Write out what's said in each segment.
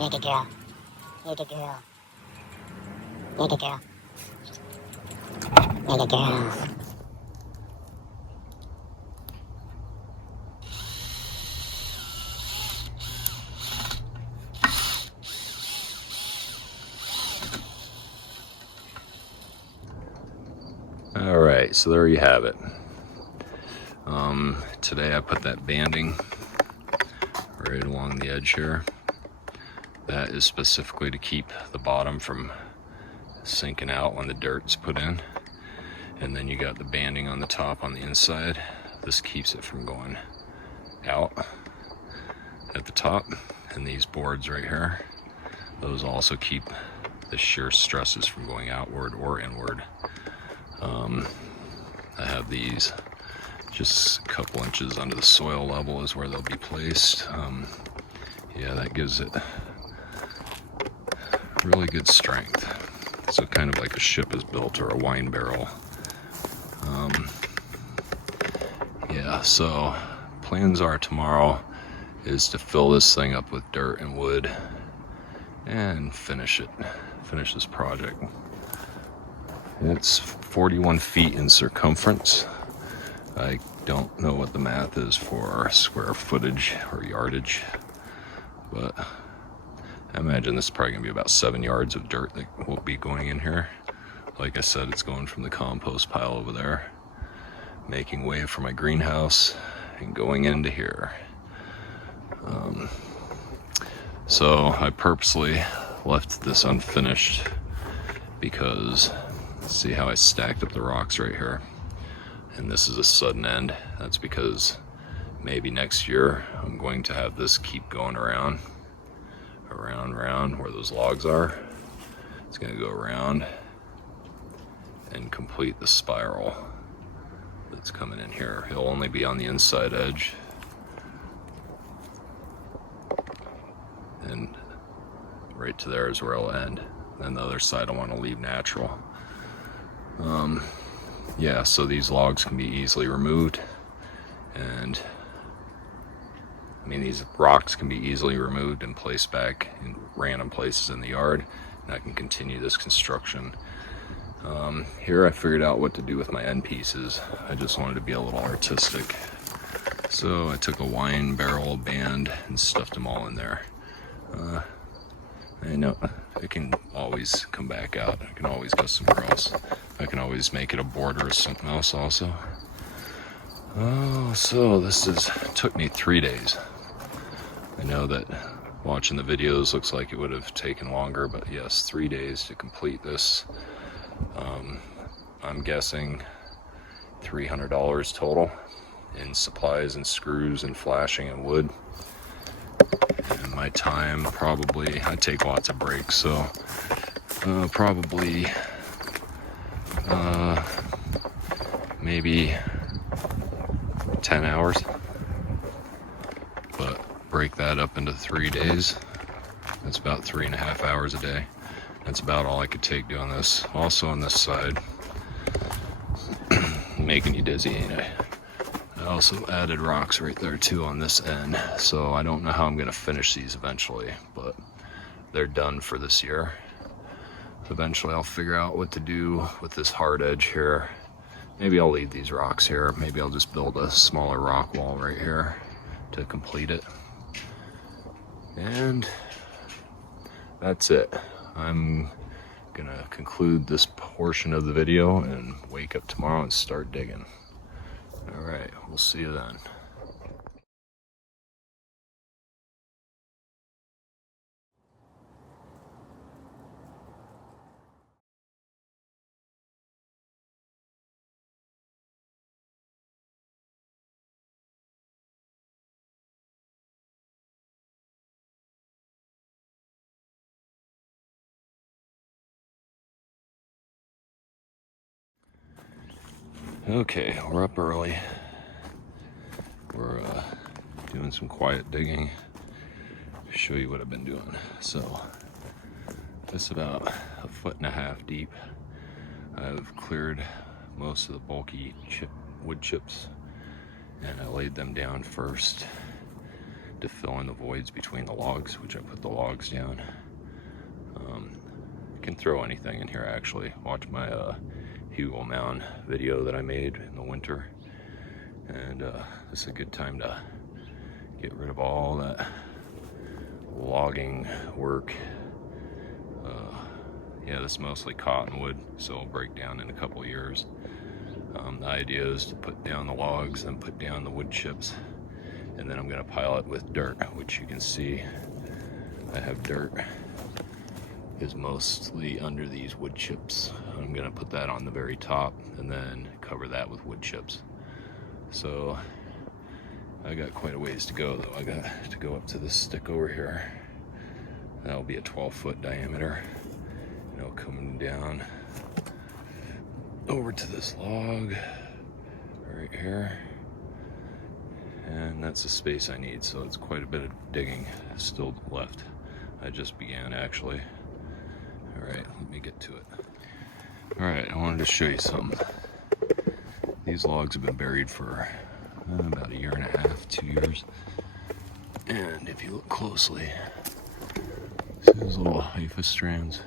You're the girl. You're the girl. You're the girl. You're the girl. All right, so there you have it. Today I put that banding right along the edge here. That is specifically to keep the bottom from sinking out when the dirt's put in. And then you got the banding on the top on the inside. This keeps it from going out at the top. And these boards right here, those also keep the shear stresses from going outward or inward. I have these just a couple inches under the soil level is where they'll be placed. Yeah, that gives it really good strength. So kind of like a ship is built or a wine barrel. Yeah, so plans are tomorrow is to fill this thing up with dirt and wood and finish this project. It's 41 feet in circumference. I don't know what the math is for square footage or yardage, but I imagine this is probably gonna be about 7 yards of dirt that will be going in here. Like I said, it's going from the compost pile over there, making way for my greenhouse and going into here. So I purposely left this unfinished because see how I stacked up the rocks right here, and this is a sudden end. That's because maybe next year I'm going to have this keep going around where those logs are. It's going to go around and complete the spiral that's coming in here. It'll only be on the inside edge, and right to there is where it'll end. And the other side I want to leave natural. Yeah, so these logs can be easily removed, and I mean these rocks can be easily removed and placed back in random places in the yard, and I can continue this construction. Here I figured out what to do with my end pieces. I just wanted to be a little artistic, so I took a wine barrel band and stuffed them all in there. I know it can always come back out. I can always go somewhere else. I can always make it a border or something else also. Oh, so took me 3 days. I know that watching the videos looks like it would have taken longer, but yes, 3 days to complete this. I'm guessing $300 total in supplies and screws and flashing and wood. And my time probably, I take lots of breaks, so probably maybe 10 hours, but break that up into 3 days. That's about 3.5 hours a day. That's about all I could take doing this. Also on this side, making you dizzy, ain't I? I also added rocks right there too on this end, so I don't know how I'm gonna finish these eventually, but they're done for this year. Eventually I'll figure out what to do with this hard edge here. Maybe I'll leave these rocks here. Maybe I'll just build a smaller rock wall right here to complete it. And that's it. I'm gonna conclude this portion of the video and wake up tomorrow and start digging. All right, we'll see you then. Okay, we're up early. We're doing some quiet digging. Show you what I've been doing. So, this about 1.5 feet deep. I've cleared most of the bulky wood chips, and I laid them down first. to fill in the voids between the logs, which I put the logs down. You can throw anything in here actually. Watch my Hugel Mound video that I made in the winter. And this is a good time to get rid of all that logging work. Yeah, this is mostly cottonwood, so it'll break down in a couple years. The idea is to put down the logs and put down the wood chips, and then I'm going to pile it with dirt, which you can see I have dirt is mostly under these wood chips. I'm going to put that on the very top and then cover that with wood chips. So I got quite a ways to go though. I got to go up to this stick over here. That'll be a 12-foot diameter. You know, coming down over to this log right here. And that's the space I need, so it's quite a bit of digging still left. I just began actually. All right, let me get to it. All right, I wanted to show you something. These logs have been buried for about 1.5 years, 2 years. And if you look closely, see those little hypha strands?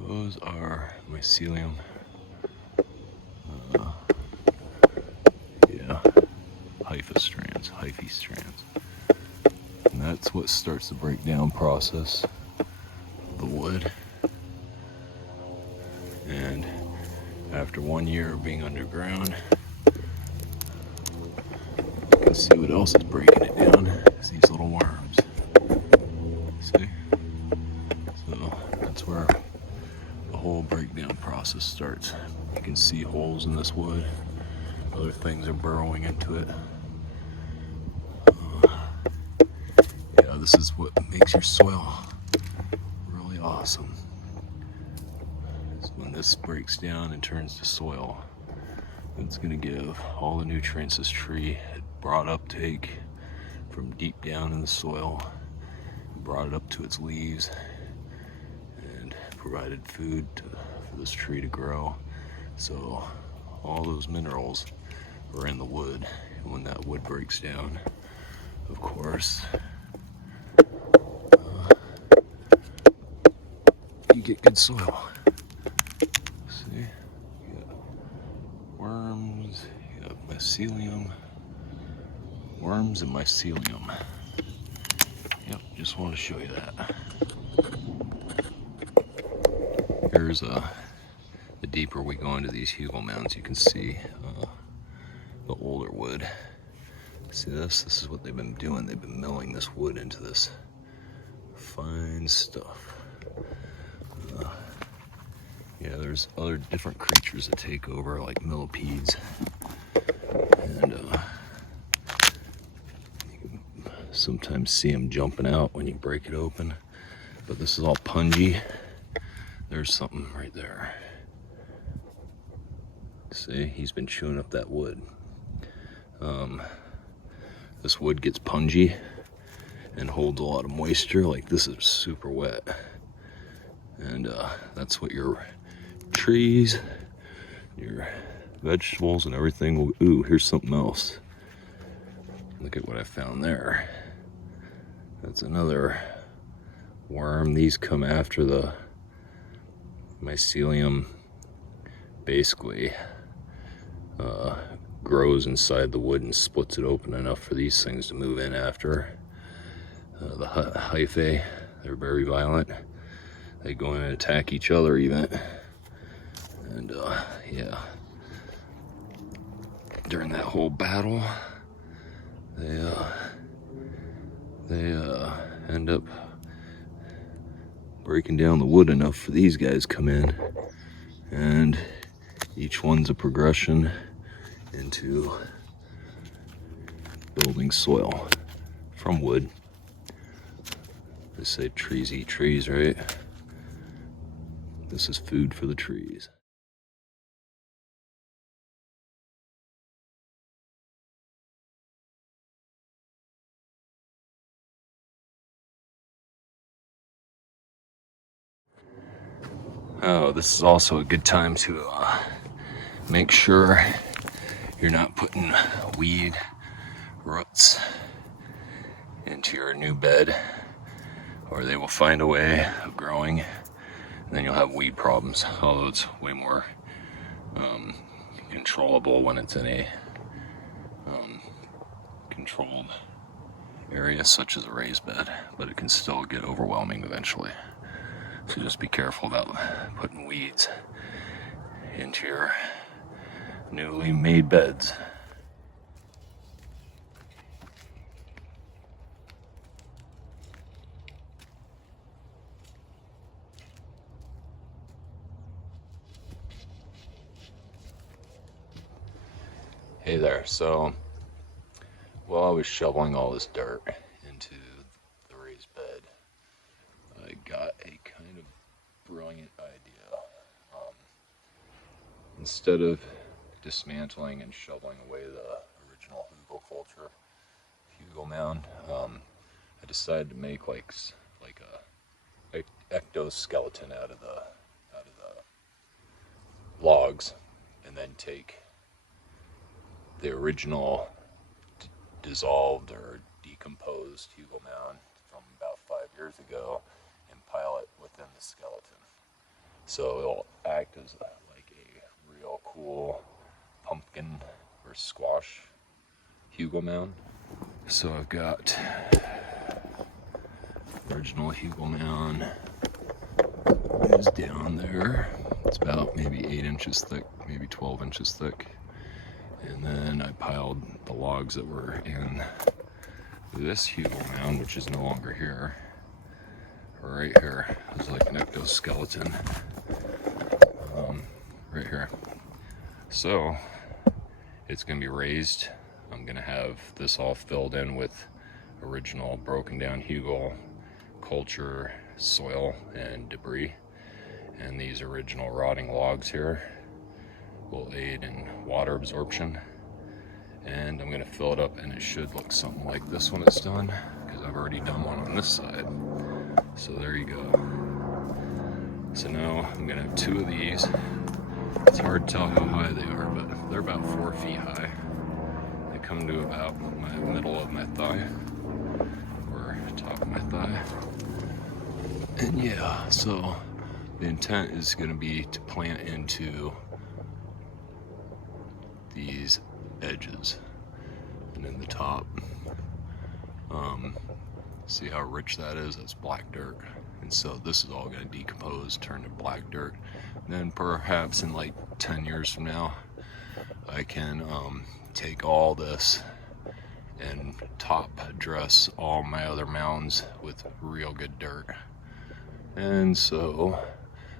Those are mycelium. Yeah, hypha strands, hyphae strands. And that's what starts the breakdown process of the wood. And after 1 year of being underground, you can see what else is breaking it down. It's these little worms. See? So that's where the whole breakdown process starts. You can see holes in this wood. Other things are burrowing into it. Yeah, this is what makes your soil really awesome. When this breaks down and turns to soil, it's going to give all the nutrients this tree had brought uptake from deep down in the soil, brought it up to its leaves, and provided food for this tree to grow. So all those minerals are in the wood, and when that wood breaks down, of course, you get good soil. See, you got worms, you got mycelium, worms and mycelium. Yep, just wanted to show you that. Here's the deeper we go into these Hugel mounds, you can see the older wood. See this? This is what they've been doing. They've been milling this wood into this fine stuff. Yeah, there's other different creatures that take over, like millipedes, and you can sometimes see them jumping out when you break it open. But this is all pungy. There's something right there. See, he's been chewing up that wood. This wood gets pungy and holds a lot of moisture. Like this is super wet, and that's what your trees, your vegetables, and everything will. Ooh, here's something else. Look at what I found there. That's another worm. These come after the mycelium. Basically grows inside the wood and splits it open enough for these things to move in after. The hyphae, they're very violent. They go in and attack each other even. And yeah, during that whole battle, they end up breaking down the wood enough for these guys to come in, and each one's a progression into building soil from wood. They say trees eat trees, right? This is food for the trees. Oh, this is also a good time to make sure you're not putting weed roots into your new bed, or they will find a way of growing, and then you'll have weed problems, although it's way more controllable when it's in a controlled area such as a raised bed, but it can still get overwhelming eventually. So just be careful about putting weeds into your newly made beds. Hey there, so while I was shoveling all this dirt into the raised bed, I got a kind of brilliant idea. Instead of dismantling and shoveling away the original hugelkultur hugel mound, I decided to make like a ectoskeleton out of the logs, and then take the original dissolved or decomposed hugel mound from about 5 years ago and pile it within the skeleton. So it'll act as like a real cool pumpkin or squash hugel mound. So I've got original hugel mound is down there. It's about maybe 8 inches thick, maybe 12 inches thick. And then I piled the logs that were in this hugel mound, which is no longer here, right here. It was like an ectoskeleton, right here. So it's gonna be raised. I'm gonna have this all filled in with original broken down hugel culture, soil, and debris. And these original rotting logs here will aid in water absorption. And I'm gonna fill it up, and it should look something like this when it's done, because I've already done one on this side. So there you go. So now I'm gonna have 2 of these. It's hard to tell how high they are, but they're about 4 feet high. They come to about my middle of my thigh, or top of my thigh. And yeah, so the intent is gonna be to plant into these edges and in the top. See how rich that is? That's black dirt. And so this is all going to decompose, turn to black dirt. And then perhaps in like 10 years from now, I can take all this and top dress all my other mounds with real good dirt. And so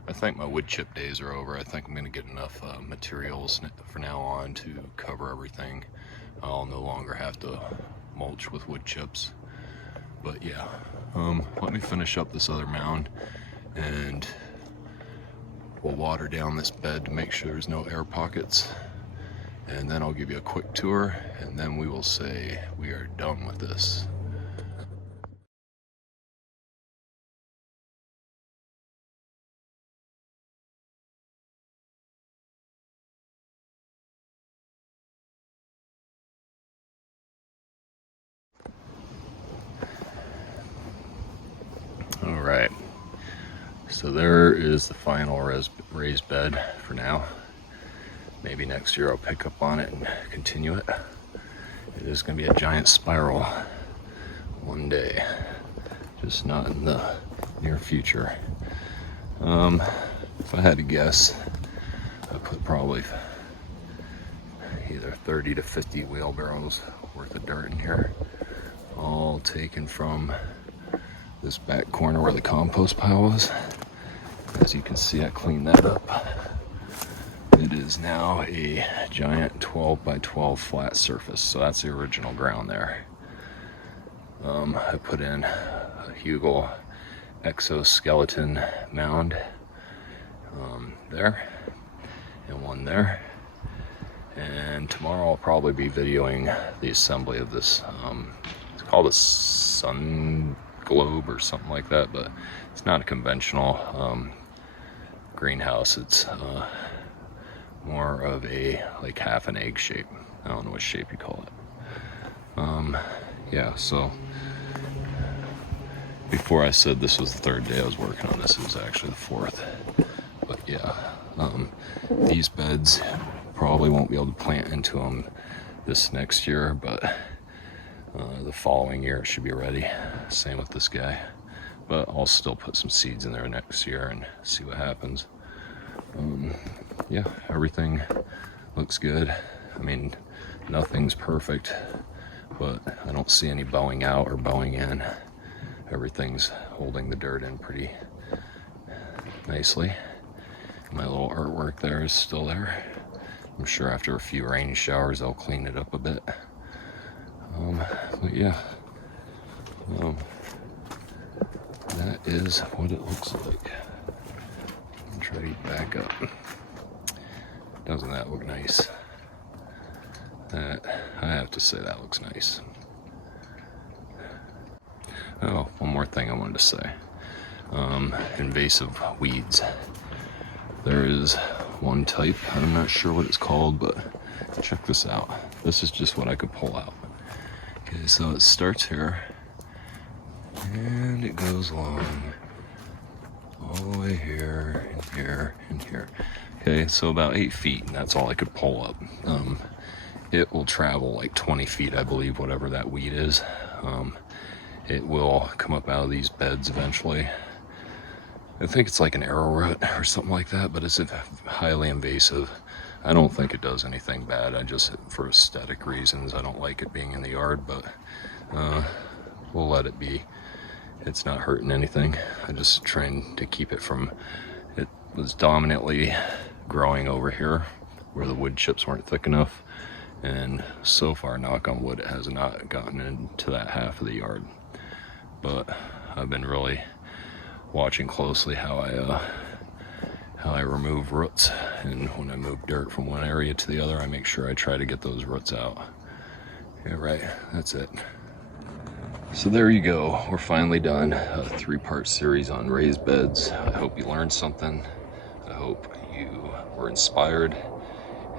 I think my wood chip days are over. I think I'm going to get enough materials for now on to cover everything. I'll no longer have to mulch with wood chips. But yeah, let me finish up this other mound, and we'll water down this bed to make sure there's no air pockets. And then I'll give you a quick tour, and then we will say we are done with this. All right, so there is the final raised bed for now. Maybe next year I'll pick up on it and continue it. It is going to be a giant spiral one day, just not in the near future. If I had to guess, I put probably either 30 to 50 wheelbarrows worth of dirt in here, all taken from this back corner where the compost pile was. As you can see, I cleaned that up. It is now a giant 12 by 12 flat surface, so that's the original ground there. I put in a hugel exoskeleton mound there, and one there. And tomorrow I'll probably be videoing the assembly of this. It's called a sun globe or something like that, but it's not a conventional greenhouse. It's more of a like half an egg shape. I don't know what shape you call it. Yeah, so before I said this was the third day I was working on this, it was actually the fourth. But yeah, these beds probably won't be able to plant into them this next year, but the following year it should be ready. Same with this guy, but I'll still put some seeds in there next year and see what happens. Yeah, everything looks good. I mean, nothing's perfect, but I don't see any bowing out or bowing in. Everything's holding the dirt in pretty nicely. My little artwork there is still there. I'm sure after a few rain showers I'll clean it up a bit. But yeah, that is what it looks like. I'll try to back up. Doesn't that look nice? I have to say that looks nice. Oh, one more thing I wanted to say. Invasive weeds. There is one type, I'm not sure what it's called, but check this out. This is just what I could pull out. Okay, so it starts here, and it goes along all the way here, and here, and here. Okay, so about 8 feet, and that's all I could pull up. It will travel like 20 feet, I believe, whatever that weed is. It will come up out of these beds eventually. I think it's like an arrowroot or something like that, but it's highly invasive. I don't think it does anything bad. I just, for aesthetic reasons, I don't like it being in the yard, but we'll let it be. It's not hurting anything. I'm just trying to keep it from, it was dominantly growing over here where the wood chips weren't thick enough. And so far, knock on wood, it has not gotten into that half of the yard. But I've been really watching closely how I remove roots, and when I move dirt from one area to the other, I make sure I try to get those roots out. Yeah, right, that's it. So there you go, we're finally done. A 3-part series on raised beds. I hope you learned something. I hope you were inspired,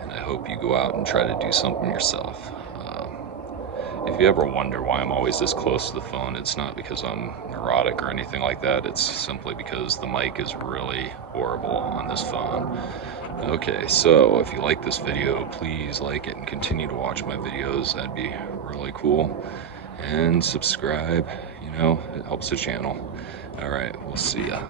and I hope you go out and try to do something yourself. If you ever wonder why I'm always this close to the phone, it's not because I'm neurotic or anything like that. It's simply because the mic is really horrible on this phone. Okay, so if you like this video, please like it and continue to watch my videos. That'd be really cool. And subscribe, you know, it helps the channel. All right, we'll see ya.